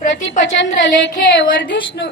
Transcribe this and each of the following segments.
प्रतिपचंद्र लेखे वर्धिष्णु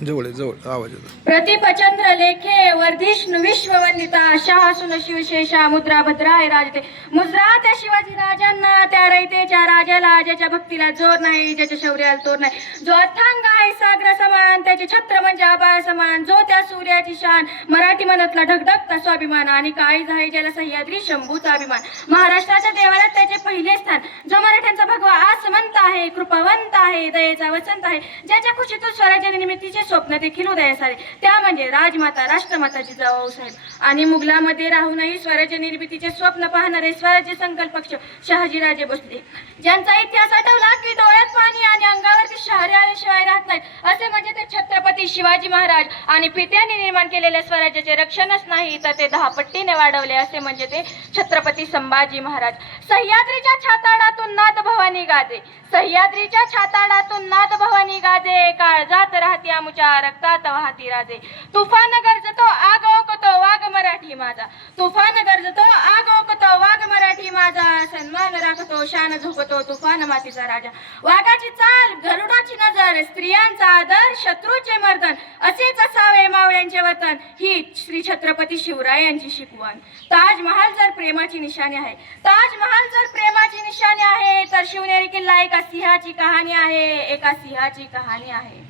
जवळ आवाज येतो. प्रतिपचंद्र लेखे वर्धिष्णु विश्ववंदिता शाहसुन शिवशेषा मुद्रा भद्राय राजते. मुद्रा त्या शिवाजी राजांना, त्या रयतेच्या राजाला, ज्याच्या भक्तीला जोर नाही, ज्याच्या शौर्याला तोर नाही, जो अथांग आहे सागर समान, त्याचे छत्र म्हणजे आभाळ समान, जो त्या सूर्याची शान, मराठी मनतला ढगढगता स्वाभिमान, आणि काळीज आहे ज्याला सह्याद्री शंभूचा अभिमान. महाराष्ट्राच्या देवालयात त्याचे पहिले स्थान, जो मराठ्यांचा भगवा आसमंत आहे, कृपावंत आहे, दयेचा वसंत आहे, ज्याच्या खुशीतून स्वराज्य निर्मितीचे स्वप्न देखील उदयास आले, त्या म्हणजे राजमाता राष्ट्रमाता जिजाऊ साहेब. आणि मुघलामध्ये राहूनही स्वराज्य निर्मितीचे स्वप्न पाहणारे स्वराज्य संकल्पक शहाजीराजे भोसले, ज्यांचा इतिहास आठवला की डोळ्यात पाणी आणि अंगावरती शहरे आल्याशिवाय राहत नाहीत, असे म्हणजे ते छत्रपती शिवाजी महाराज. आणि पित्याने निर्माण केलेल्या स्वराज्याचे रक्षणच नाही तर ते 10 पटीने वाढवले, असे म्हणजे ते छत्रपती संभाजी महाराज. सह्याद्रीच्या छाताडातून नाद भवानी गाजे, सह्याद्रीच्या छाताडातून नाद भवानी गाजे, काळजात राहती आमुच्या रक्तात वाहती राजे. तुफान गरजतो आग ओकतो वाघ मराठी माझा, तुफान गरजतो आग ओकतो वाघ मराठी माझा, सन्मान राखतो शान झोपतो तुफान मातीचा राजा. वाघाची चाल गरुडाची नजर, स्त्रियांचा आदर शत्रूचे मर्दन, असेच असावे मावळ्यांचे वर्तन, ही श्री छत्रपती शिवरायांची शिकवण. ताजमहाल जर प्रेमाची निशाणी आहे, ताजमहाल जर प्रेमाची निशाणी आहे, तर शिवनेरी किल्ला एका सिंहाची कहाणी आहे, एका सिंहाची कहाणी आहे.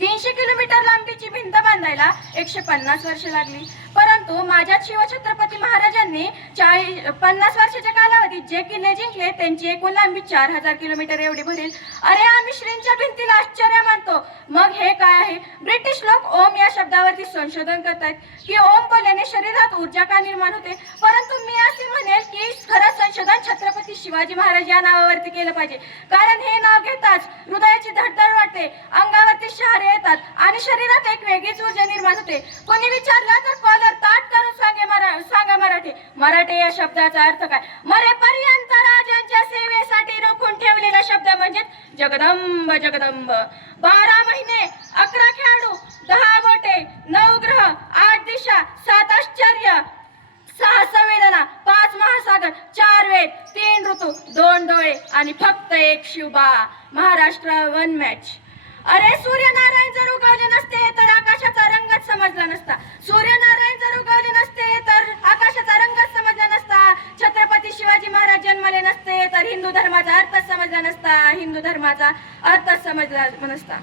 300 किलोमीटर लांबीची भिंत बांधायला 150 वर्ष लागली, परंतु माझ्या शिवछत्रपती महाराजांनी 50 वर्षाच्या कालावधीत जे किल्ले जिंकले त्यांची एकूण लांबी 4000 किलोमीटर एवढी भरेल. अरे आम्ही श्रींच्या भिंतीला आश्चर्य मानतो, मग हे काय आहे? ब्रिटिश लोक ओम या शब्दावरती संशोधन करतायत की ओम बोलल्याने शरीरात ऊर्जा का निर्माण होते, परंतु मी असे म्हणेल की खरं संशोधन छत्रपती शिवाजी महाराज या नावावरती केलं पाहिजे, कारण हे नाव घेताच हृदयाची धडधड वाटते, अंगावरती शहारे येतात आणि शरीरात एक वेगळीच ऊर्जा निर्माण होते. कोणी विचारलं तर कॉलर ताट करून सांगा मराठी या शब्दाचा अर्थ काय? मरेपर्यंत राजांच्या सेवेसाठी रोखून ठेवलेला शब्द म्हणजे जगदंब. जगदंब 12 महिने 11 खेळाडू 10 बोटे 9 ग्रह 8 दिशा 7 आश्चर्य 6 संवेदना 5 महासागर 4 वेद 3 ऋतू 2 डोळे आणि फक्त एक शिवबा. महाराष्ट्र 1 मॅच. अरे सूर्यनारायण जर उगवले नसते तर आकाशाचा रंगच समजला नसता, सूर्यनारायण जर उगवले नसते तर आकाशाचा रंगच समजला नसता, छत्रपती शिवाजी महाराज जन्मले नसते तर हिंदू धर्माचा अर्थच समजला नसता, हिंदू धर्माचा अर्थच समजला नसता.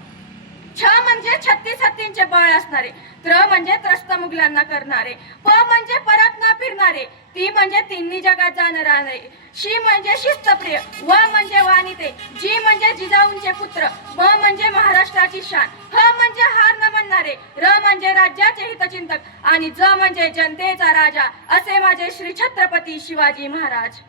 छ म्हणजे 36 हत्तींचे बळ असणारे, त्र म्हणजे त्रस्त मुघलांना करणारे, प म्हणजे परत न फिरणारे, ती म्हणजे तिन्ही जगात जाणारे, शी म्हणजे शिस्तप्रिय, व म्हणजे वानिते, जी म्हणजे जिजाऊंचे पुत्र, म म्हणजे महाराष्ट्राची शान, ह म्हणजे हार न म्हणणारे, र म्हणजे राज्याचे हितचिंतक आणि ज म्हणजे जनतेचा राजा, असे माझे श्री छत्रपती शिवाजी महाराज.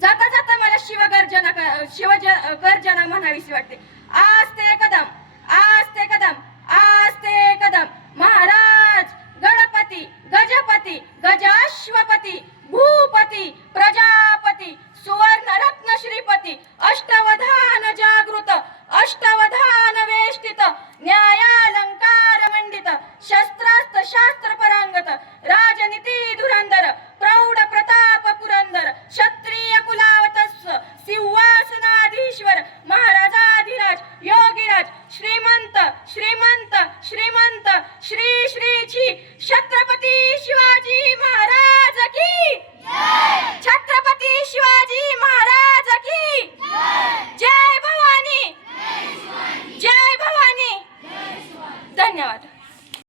जाता जाता मला शिवगर्जना म्हणावीशी वाटते. आस्ते कदम आस्ते कदम आस्ते कदम, महाराज गणपती गजपती गजाश्वपती भूपती प्रजापती सुवर्ण रत्न श्रीपती, अष्टवधान जागृत अष्टवधान वेष्टित, न्यायालंकार मंडित, शस्त्रास्त्र शास्त्र परांगत, राजनीती धुरंधर, प्रौढ प्रताप पुरंदर, क्षत्रिय कुलावतस्व, सिंहासनाधीश्वर, महाराजाधिराज योगीराज, श्रीमंत श्रीमंत श्रीमंत, श्री श्रीची छत्रपती शिवाजी महाराज की जय. छत्रपती शिवाजी महाराज की जय. जय भवानी जय भवानी. धन्यवाद.